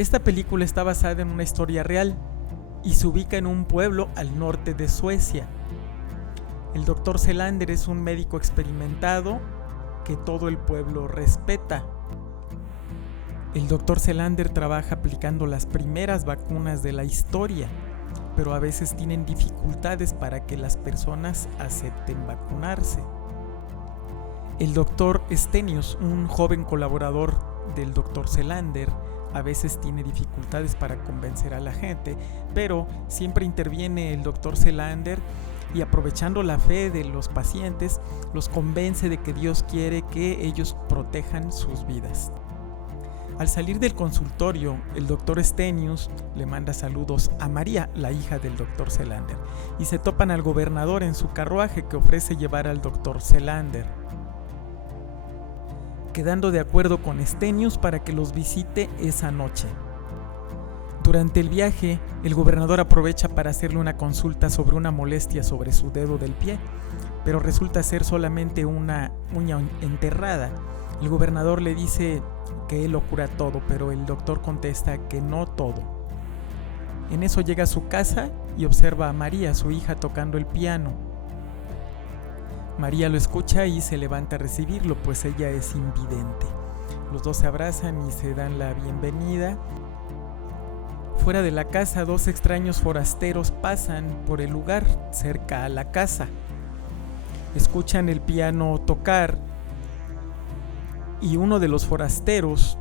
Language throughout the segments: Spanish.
Esta película está basada en una historia real y se ubica en un pueblo al norte de Suecia. El Dr. Selander es un médico experimentado que todo el pueblo respeta. El Dr. Selander trabaja aplicando las primeras vacunas de la historia, pero a veces tienen dificultades para que las personas acepten vacunarse. El Dr. Stenius, un joven colaborador del Dr. Selander, a veces tiene dificultades para convencer a la gente, pero siempre interviene el Dr. Selander y, aprovechando la fe de los pacientes, los convence de que Dios quiere que ellos protejan sus vidas. Al salir del consultorio, el Dr. Stenius le manda saludos a María, la hija del Dr. Selander, y se topan al gobernador en su carruaje que ofrece llevar al Dr. Selander, quedando de acuerdo con Stenius para que los visite esa noche. Durante el viaje, el gobernador aprovecha para hacerle una consulta sobre una molestia sobre su dedo del pie, pero resulta ser solamente una uña enterrada. El gobernador le dice que él lo cura todo, pero el doctor contesta que no todo. En eso llega a su casa y observa a María, su hija, tocando el piano. María lo escucha y se levanta a recibirlo, pues ella es invidente. Los dos se abrazan y se dan la bienvenida. Fuera de la casa, dos extraños forasteros pasan por el lugar cerca a la casa. Escuchan el piano tocar y uno de los forasteros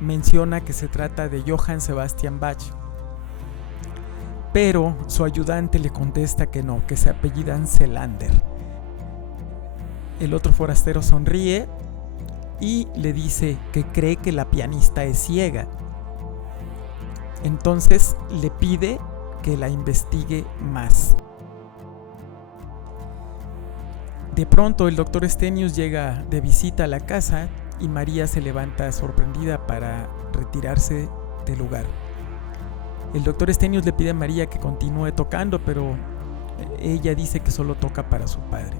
menciona que se trata de Johann Sebastian Bach. Pero su ayudante le contesta que no, que se apellidan Selander. El otro forastero sonríe y le dice que cree que la pianista es ciega. Entonces le pide que la investigue más. De pronto el Dr. Stenius llega de visita a la casa y María se levanta sorprendida para retirarse del lugar. El Dr. Stenius le pide a María que continúe tocando, pero ella dice que solo toca para su padre.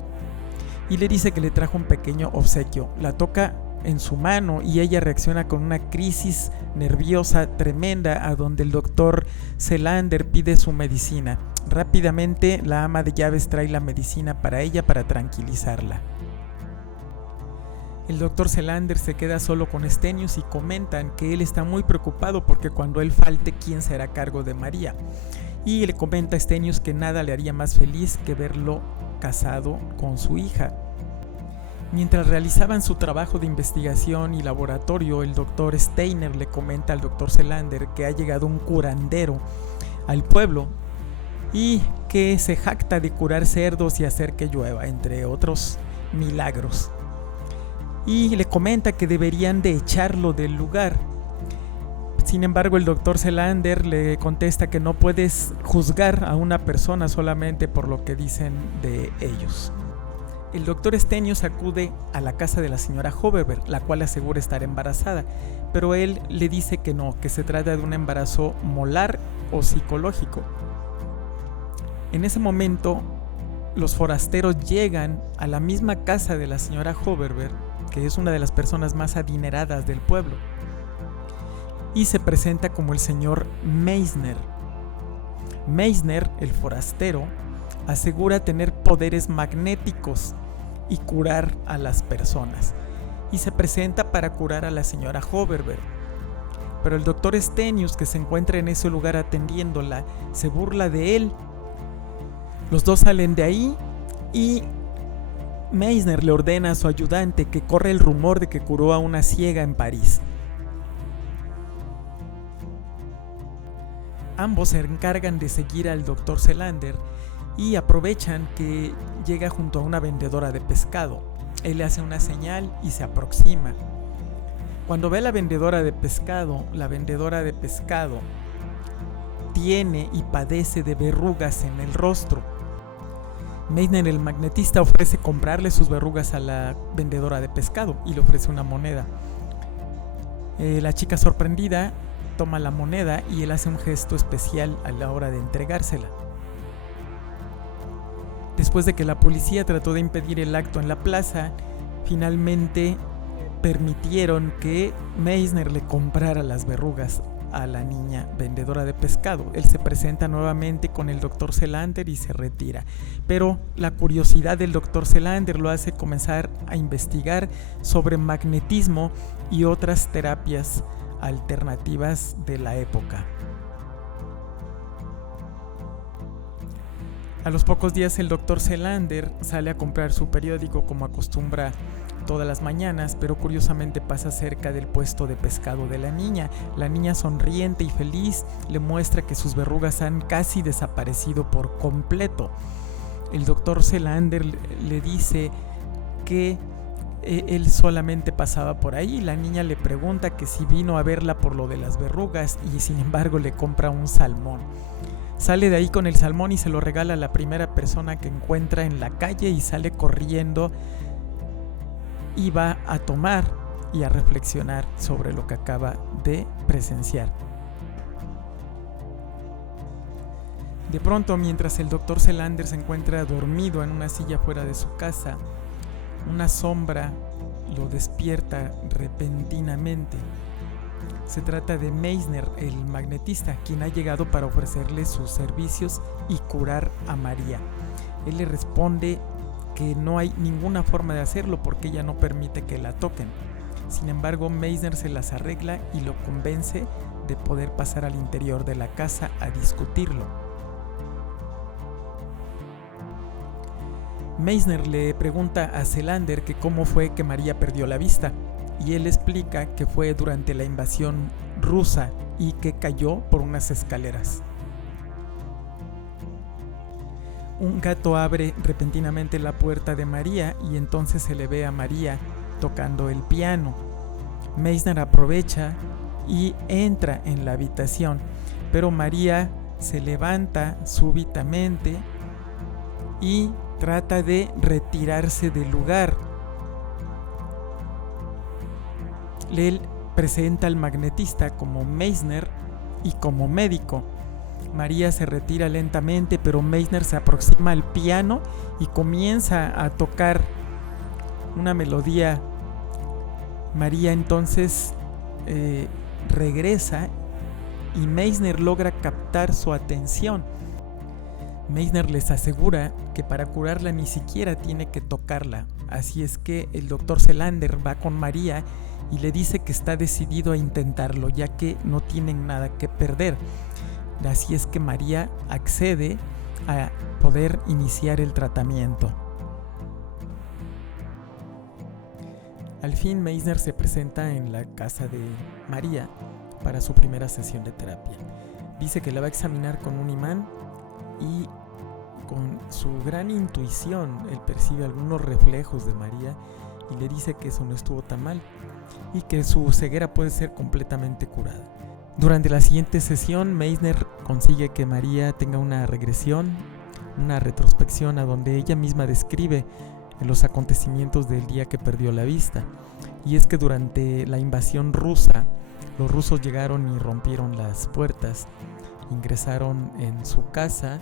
Y le dice que le trajo un pequeño obsequio. La toca en su mano y ella reacciona con una crisis nerviosa tremenda, a donde el Dr. Selander pide su medicina. Rápidamente la ama de llaves trae la medicina para ella para tranquilizarla. El Dr. Selander se queda solo con Stenius y comentan que él está muy preocupado porque cuando él falte, ¿quién será a cargo de María? Y le comenta a Stenius que nada le haría más feliz que verlo casado con su hija. Mientras realizaban su trabajo de investigación y laboratorio, el Dr. Steiner le comenta al Dr. Selander que ha llegado un curandero al pueblo y que se jacta de curar cerdos y hacer que llueva, entre otros milagros. Y le comenta que deberían de echarlo del lugar. Sin embargo, el Dr. Selander le contesta que no puedes juzgar a una persona solamente por lo que dicen de ellos. El Dr. Stenius acude a la casa de la señora Hoverberg, la cual asegura estar embarazada, pero él le dice que no, que se trata de un embarazo molar o psicológico. En ese momento, los forasteros llegan a la misma casa de la señora Hoverberg, que es una de las personas más adineradas del pueblo, y se presenta como el señor Meissner. Meissner, el forastero, asegura tener poderes magnéticos y curar a las personas, y se presenta para curar a la señora Hoverberg. Pero el Dr. Stenius, que se encuentra en ese lugar atendiéndola, se burla de él. Los dos salen de ahí y Meissner le ordena a su ayudante que corre el rumor de que curó a una ciega en París. Ambos se encargan de seguir al Dr. Selander y aprovechan que llega junto a una vendedora de pescado. Él le hace una señal y se aproxima. Cuando ve a la vendedora de pescado tiene y padece de verrugas en el rostro. Meissner, el magnetista, ofrece comprarle sus verrugas a la vendedora de pescado y le ofrece una moneda. La chica, sorprendida, toma la moneda y él hace un gesto especial a la hora de entregársela. Después de que la policía trató de impedir el acto en la plaza, finalmente permitieron que Meisner le comprara las verrugas a la niña vendedora de pescado. Él se presenta nuevamente con el Dr. Selander y se retira, pero la curiosidad del Dr. Selander lo hace comenzar a investigar sobre magnetismo y otras terapias alternativas de la época. A los pocos días el Dr. Selander sale a comprar su periódico como acostumbra todas las mañanas, pero curiosamente pasa cerca del puesto de pescado de la niña. La niña, sonriente y feliz, le muestra que sus verrugas han casi desaparecido por completo. El Dr. Selander le dice que él solamente pasaba por ahí. La niña le pregunta que si vino a verla por lo de las verrugas y sin embargo le compra un salmón. Sale de ahí con el salmón y se lo regala a la primera persona que encuentra en la calle y sale corriendo y va a tomar y a reflexionar sobre lo que acaba de presenciar. De pronto, mientras el Dr. Selander se encuentra dormido en una silla fuera de su casa, una sombra lo despierta repentinamente. Se trata de Meisner, el magnetista, quien ha llegado para ofrecerle sus servicios y curar a María. Él le responde que no hay ninguna forma de hacerlo porque ella no permite que la toquen. Sin embargo, Meisner se las arregla y lo convence de poder pasar al interior de la casa a discutirlo. Meisner le pregunta a Selander que cómo fue que María perdió la vista, y él explica que fue durante la invasión rusa y que cayó por unas escaleras. Un gato abre repentinamente la puerta de María y entonces se le ve a María tocando el piano. Meisner aprovecha y entra en la habitación, pero María se levanta súbitamente y trata de retirarse del lugar. Él presenta al magnetista como Meisner y como médico. María se retira lentamente, pero Meisner se aproxima al piano y comienza a tocar una melodía. María entonces regresa y Meisner logra captar su atención. Meisner les asegura que para curarla ni siquiera tiene que tocarla. Así es que el Dr. Selander va con María y le dice que está decidido a intentarlo, ya que no tienen nada que perder. Así es que María accede a poder iniciar el tratamiento. Al fin, Meisner se presenta en la casa de María para su primera sesión de terapia. Dice que la va a examinar con un imán y con su gran intuición él percibe algunos reflejos de María y le dice que eso no estuvo tan mal y que su ceguera puede ser completamente curada. Durante la siguiente sesión, Meisner consigue que María tenga una regresión, una retrospección a donde ella misma describe los acontecimientos del día que perdió la vista. Y es que durante la invasión rusa, los rusos llegaron y rompieron las puertas, ingresaron en su casa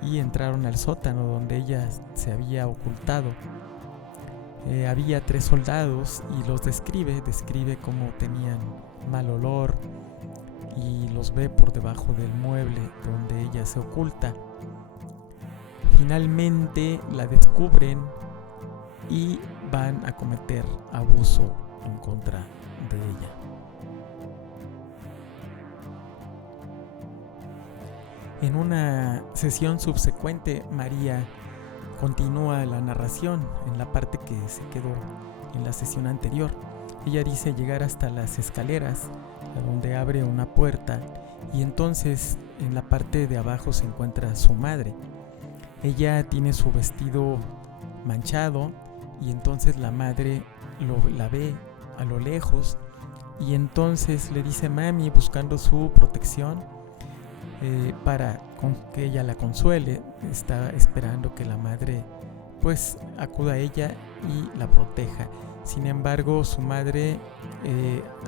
y entraron al sótano donde ella se había ocultado. Había 3 soldados y los describe cómo tenían mal olor y los ve por debajo del mueble donde ella se oculta. Finalmente la descubren y van a cometer abuso en contra de ella. En una sesión subsecuente, María continúa la narración en la parte que se quedó en la sesión anterior. Ella dice llegar hasta las escaleras, a donde abre una puerta, y entonces en la parte de abajo se encuentra su madre. Ella tiene su vestido manchado y entonces la madre la ve a lo lejos y entonces le dice mami, buscando su protección para que ella la consuele. Está esperando que la madre pues acuda a ella y la proteja. Sin embargo, su madre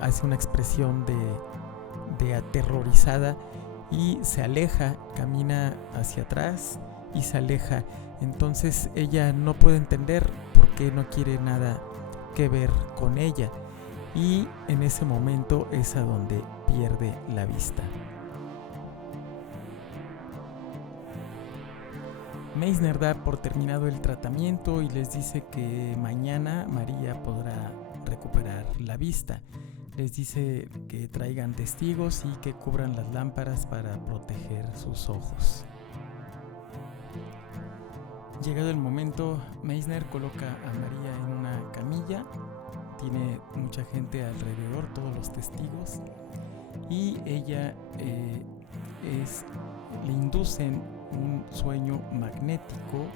hace una expresión de aterrorizada y se aleja, camina hacia atrás y se aleja. Entonces ella no puede entender por qué no quiere nada que ver con ella. y en ese momento es a donde pierde la vista. Meisner da por terminado el tratamiento y les dice que mañana María podrá recuperar la vista. Les dice que traigan testigos y que cubran las lámparas para proteger sus ojos. Llegado el momento, Meisner coloca a María en una camilla. Tiene mucha gente alrededor, todos los testigos, y ella le inducen un sueño magnético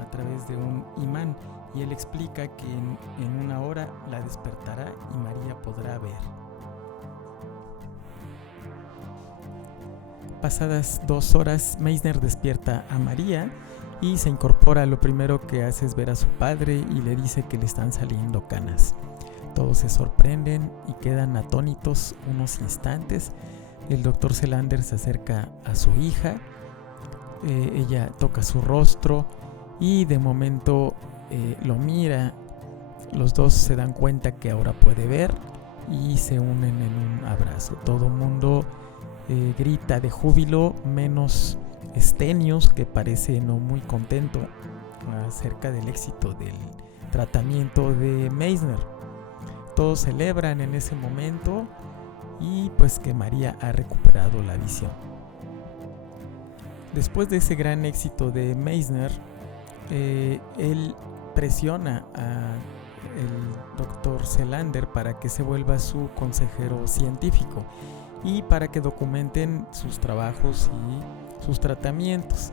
a través de un imán, y él explica que en una hora la despertará y María podrá ver. Pasadas 2 horas, Meisner despierta a María y se incorpora. Lo primero que hace es ver a su padre y le dice que le están saliendo canas. Todos se sorprenden y quedan atónitos unos instantes. El doctor Selander se acerca a su hija, ella toca su rostro y de momento lo mira. Los dos se dan cuenta que ahora puede ver y se unen en un abrazo. Todo el mundo grita de júbilo, menos Stenios, que parece no muy contento acerca del éxito del tratamiento de Meisner. Todos celebran en ese momento y pues que María ha recuperado la visión. Después de ese gran éxito de Meisner, él presiona al doctor Selander para que se vuelva su consejero científico y para que documenten sus trabajos y sus tratamientos.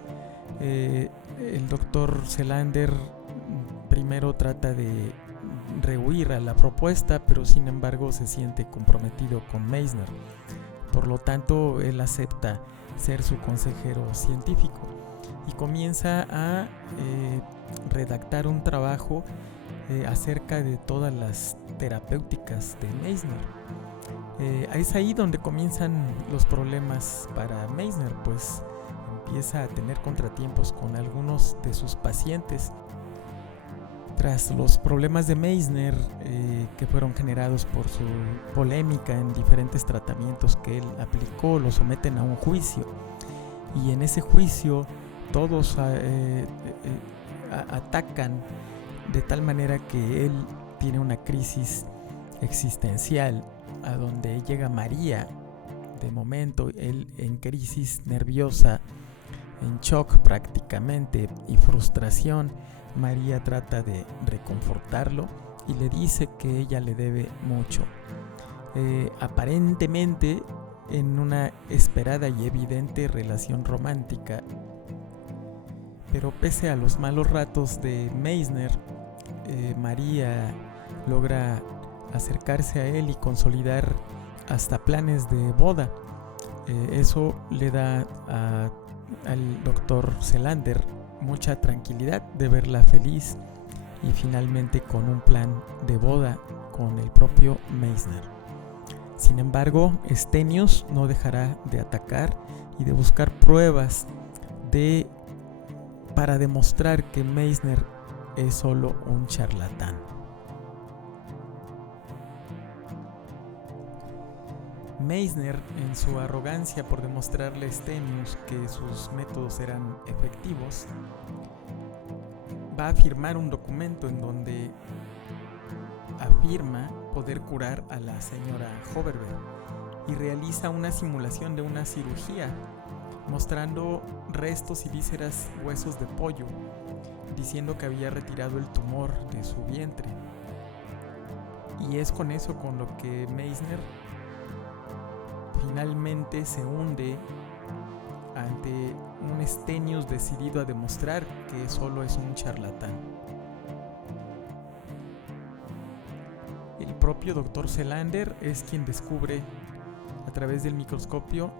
El doctor Selander primero trata de rehuir a la propuesta, pero sin embargo se siente comprometido con Meisner. Por lo tanto, él acepta ser su consejero científico y comienza a redactar un trabajo acerca de todas las terapéuticas de Meisner. Es ahí donde comienzan los problemas para Meisner, pues empieza a tener contratiempos con algunos de sus pacientes. Tras los problemas de Meisner, que fueron generados por su polémica en diferentes tratamientos que él aplicó, lo someten a un juicio. Y en ese juicio todos atacan de tal manera que él tiene una crisis existencial, a donde llega María. De momento, él en crisis nerviosa, en shock prácticamente y frustración. María trata de reconfortarlo y le dice que ella le debe mucho. Aparentemente en una esperada y evidente relación romántica. Pero pese a los malos ratos de Meisner, María logra acercarse a él y consolidar hasta planes de boda. Eso le da al doctor Selander mucha tranquilidad de verla feliz y finalmente con un plan de boda con el propio Meisner. Sin embargo, Stenios no dejará de atacar y de buscar pruebas para demostrar que Meisner es solo un charlatán. Meisner, en su arrogancia por demostrarle a Stenios que sus métodos eran efectivos, va a firmar un documento en donde afirma poder curar a la señora Hoverberg y realiza una simulación de una cirugía mostrando restos y vísceras, huesos de pollo, diciendo que había retirado el tumor de su vientre. Y es con eso con lo que Meisner finalmente se hunde ante un Stenios decidido a demostrar que solo es un charlatán. El propio Dr. Selander es quien descubre a través del microscopio,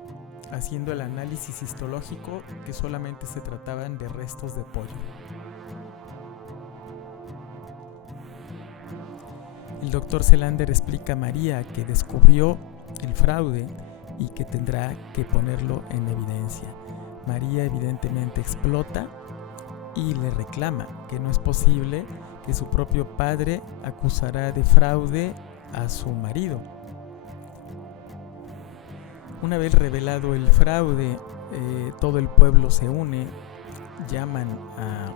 haciendo el análisis histológico, que solamente se trataban de restos de pollo. El Dr. Selander explica a María que descubrió el fraude y que tendrá que ponerlo en evidencia. María evidentemente explota y le reclama que no es posible, que su propio padre acusará de fraude a su marido. Una vez revelado el fraude, todo el pueblo se une, llaman a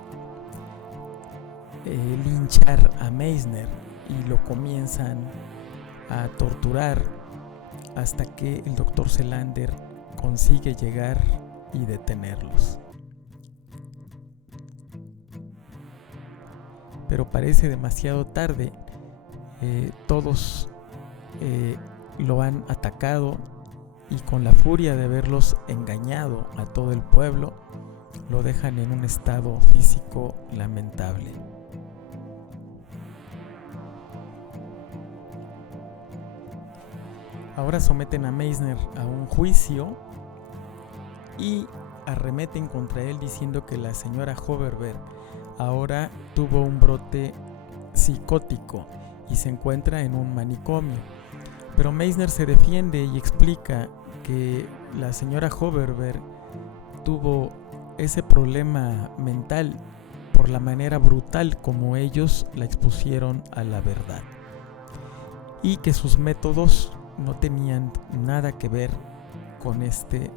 linchar a Meisner y lo comienzan a torturar hasta que el doctor Selander consigue llegar y detenerlos. Pero parece demasiado tarde. Todos lo han atacado y con la furia de haberlos engañado a todo el pueblo, lo dejan en un estado físico lamentable. Ahora someten a Meisner a un juicio y arremeten contra él diciendo que la señora Hoverberg ahora tuvo un brote psicótico y se encuentra en un manicomio. Pero Meisner se defiende y explica que la señora Hoverberg tuvo ese problema mental por la manera brutal como ellos la expusieron a la verdad y que sus métodos no tenían nada que ver con este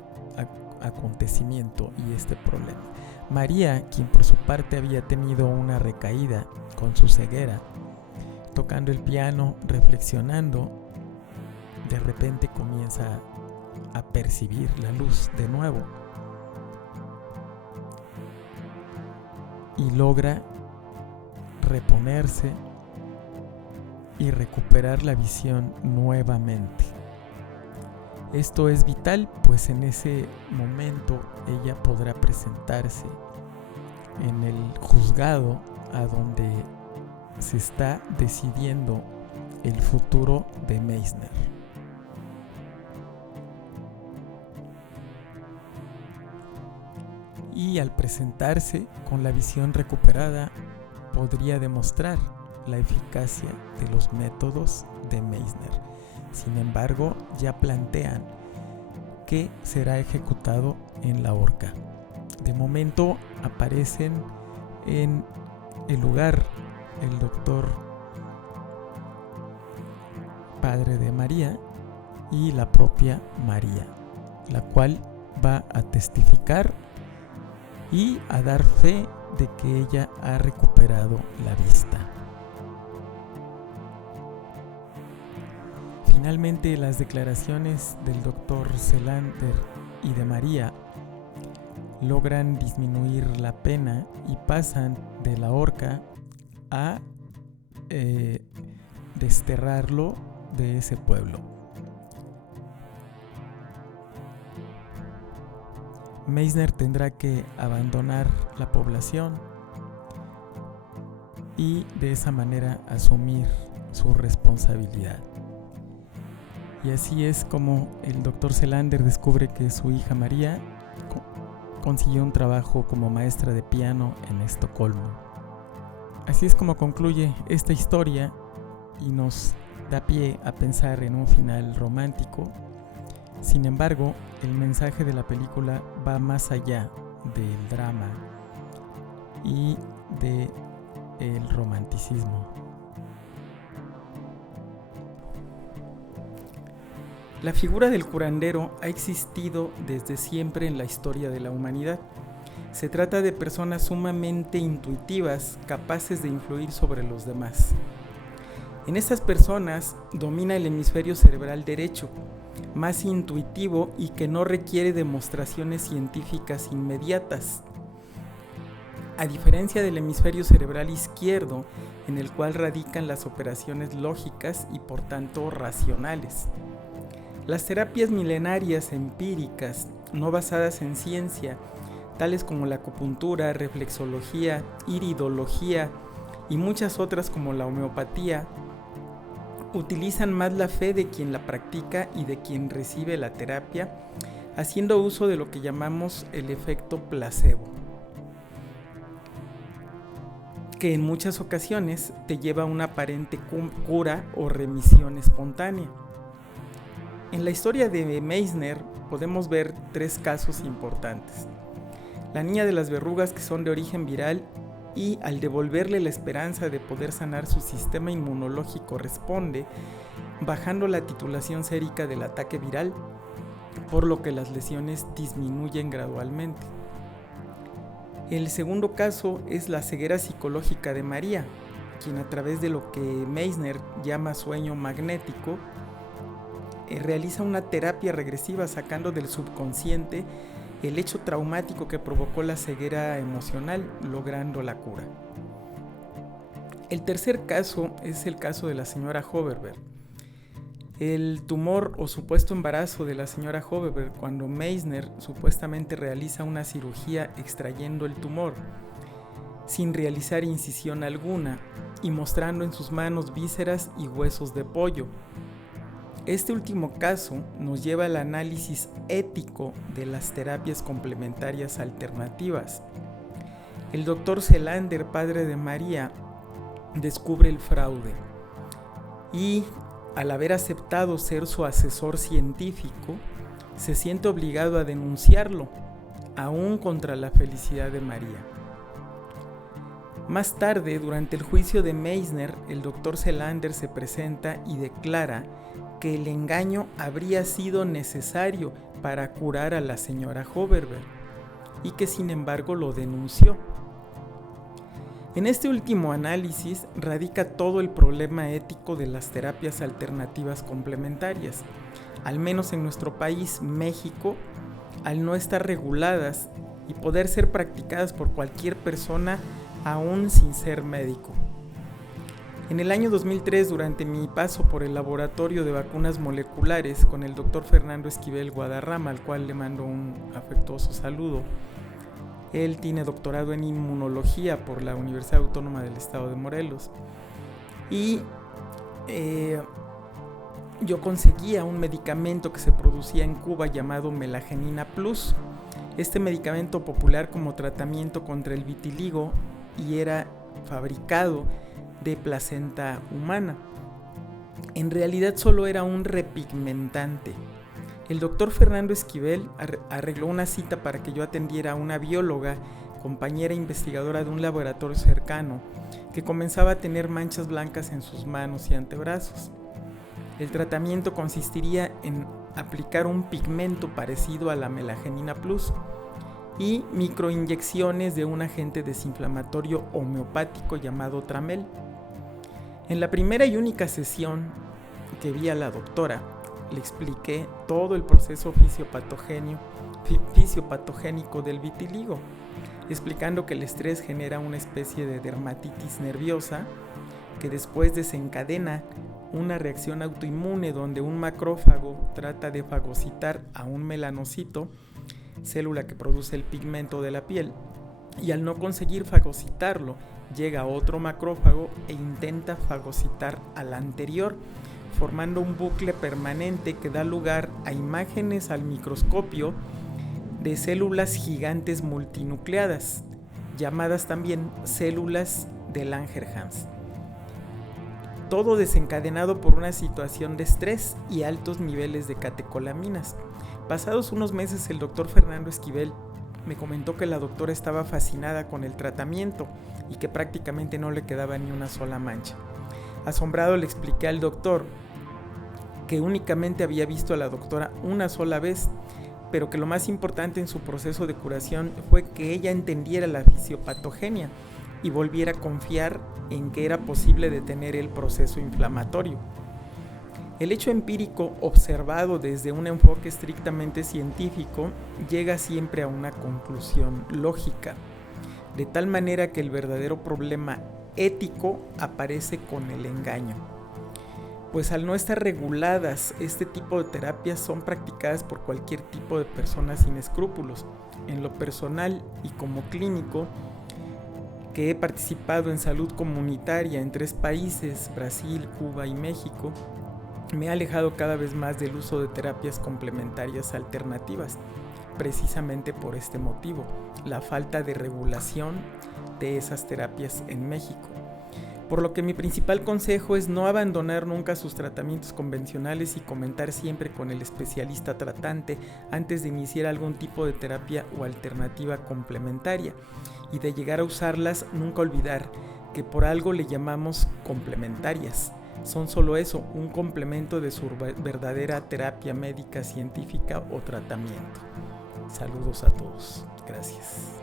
acontecimiento y este problema. María, quien por su parte había tenido una recaída con su ceguera, tocando el piano, reflexionando, de repente comienza a percibir la luz de nuevo y logra reponerse y recuperar la visión nuevamente. Esto es vital, pues en ese momento ella podrá presentarse en el juzgado a donde se está decidiendo el futuro de Meisner. Y al presentarse con la visión recuperada, podría demostrar la eficacia de los métodos de Meisner. Sin embargo, ya plantean que será ejecutado en la horca. De momento aparecen en el lugar el doctor padre de María y la propia María, la cual va a testificar y a dar fe de que ella ha recuperado la vista. Finalmente, las declaraciones del doctor Selander y de María logran disminuir la pena y pasan de la horca a desterrarlo de ese pueblo. Meisner tendrá que abandonar la población y de esa manera asumir su responsabilidad. Y así es como el doctor Selander descubre que su hija María consiguió un trabajo como maestra de piano en Estocolmo. Así es como concluye esta historia y nos da pie a pensar en un final romántico. Sin embargo, el mensaje de la película va más allá del drama y del romanticismo. La figura del curandero ha existido desde siempre en la historia de la humanidad. Se trata de personas sumamente intuitivas, capaces de influir sobre los demás. En estas personas domina el hemisferio cerebral derecho, más intuitivo y que no requiere demostraciones científicas inmediatas, a diferencia del hemisferio cerebral izquierdo, en el cual radican las operaciones lógicas y por tanto racionales. Las terapias milenarias empíricas, no basadas en ciencia, tales como la acupuntura, reflexología, iridología y muchas otras como la homeopatía, utilizan más la fe de quien la practica y de quien recibe la terapia, haciendo uso de lo que llamamos el efecto placebo, que en muchas ocasiones te lleva a una aparente cura o remisión espontánea. En la historia de Meisner podemos ver 3 casos importantes. La niña de las verrugas, que son de origen viral y al devolverle la esperanza de poder sanar su sistema inmunológico responde bajando la titulación sérica del ataque viral, por lo que las lesiones disminuyen gradualmente. El segundo caso es la ceguera psicológica de María, quien a través de lo que Meissner llama sueño magnético, realiza una terapia regresiva sacando del subconsciente el hecho traumático que provocó la ceguera emocional, logrando la cura. El tercer caso es el caso de la señora Hoverberg. El tumor o supuesto embarazo de la señora Hoverberg, cuando Meissner supuestamente realiza una cirugía extrayendo el tumor, sin realizar incisión alguna y mostrando en sus manos vísceras y huesos de pollo. Este último caso nos lleva al análisis ético de las terapias complementarias alternativas. El doctor Selander, padre de María, descubre el fraude y, al haber aceptado ser su asesor científico, se siente obligado a denunciarlo, aún contra la felicidad de María. Más tarde, durante el juicio de Meissner, el doctor Selander se presenta y declara que el engaño habría sido necesario para curar a la señora Hoverberg y que sin embargo lo denunció. En este último análisis radica todo el problema ético de las terapias alternativas complementarias, al menos en nuestro país, México, al no estar reguladas y poder ser practicadas por cualquier persona aún sin ser médico. En el año 2003, durante mi paso por el laboratorio de vacunas moleculares con el doctor Fernando Esquivel Guadarrama, al cual le mando un afectuoso saludo, él tiene doctorado en inmunología por la Universidad Autónoma del Estado de Morelos, y yo conseguía un medicamento que se producía en Cuba llamado Melagenina Plus. Este medicamento popular como tratamiento contra el vitiligo y era fabricado de placenta humana. En realidad solo era un repigmentante. El doctor Fernando Esquivel arregló una cita para que yo atendiera a una bióloga, compañera investigadora de un laboratorio cercano, que comenzaba a tener manchas blancas en sus manos y antebrazos. El tratamiento consistiría en aplicar un pigmento parecido a la Melagenina Plus y microinyecciones de un agente desinflamatorio homeopático llamado Tramel. En la primera y única sesión que vi a la doctora, le expliqué todo el proceso fisiopatogénico del vitiligo, explicando que el estrés genera una especie de dermatitis nerviosa que después desencadena una reacción autoinmune donde un macrófago trata de fagocitar a un melanocito, célula que produce el pigmento de la piel, y al no conseguir fagocitarlo, llega otro macrófago e intenta fagocitar al anterior, formando un bucle permanente que da lugar a imágenes al microscopio de células gigantes multinucleadas, llamadas también células de Langerhans. Todo desencadenado por una situación de estrés y altos niveles de catecolaminas. Pasados unos meses, el doctor Fernando Esquivel me comentó que la doctora estaba fascinada con el tratamiento y que prácticamente no le quedaba ni una sola mancha. Asombrado le expliqué al doctor que únicamente había visto a la doctora una sola vez, pero que lo más importante en su proceso de curación fue que ella entendiera la fisiopatogenia y volviera a confiar en que era posible detener el proceso inflamatorio. El hecho empírico observado desde un enfoque estrictamente científico llega siempre a una conclusión lógica, de tal manera que el verdadero problema ético aparece con el engaño. Pues al no estar reguladas, este tipo de terapias son practicadas por cualquier tipo de persona sin escrúpulos. En lo personal y como clínico, que he participado en salud comunitaria en 3 países, Brasil, Cuba y México, me he alejado cada vez más del uso de terapias complementarias alternativas, precisamente por este motivo, la falta de regulación de esas terapias en México. Por lo que mi principal consejo es no abandonar nunca sus tratamientos convencionales y comentar siempre con el especialista tratante antes de iniciar algún tipo de terapia o alternativa complementaria. Y de llegar a usarlas, nunca olvidar que por algo le llamamos complementarias. Son solo eso, un complemento de su verdadera terapia médica, científica o tratamiento. Saludos a todos. Gracias.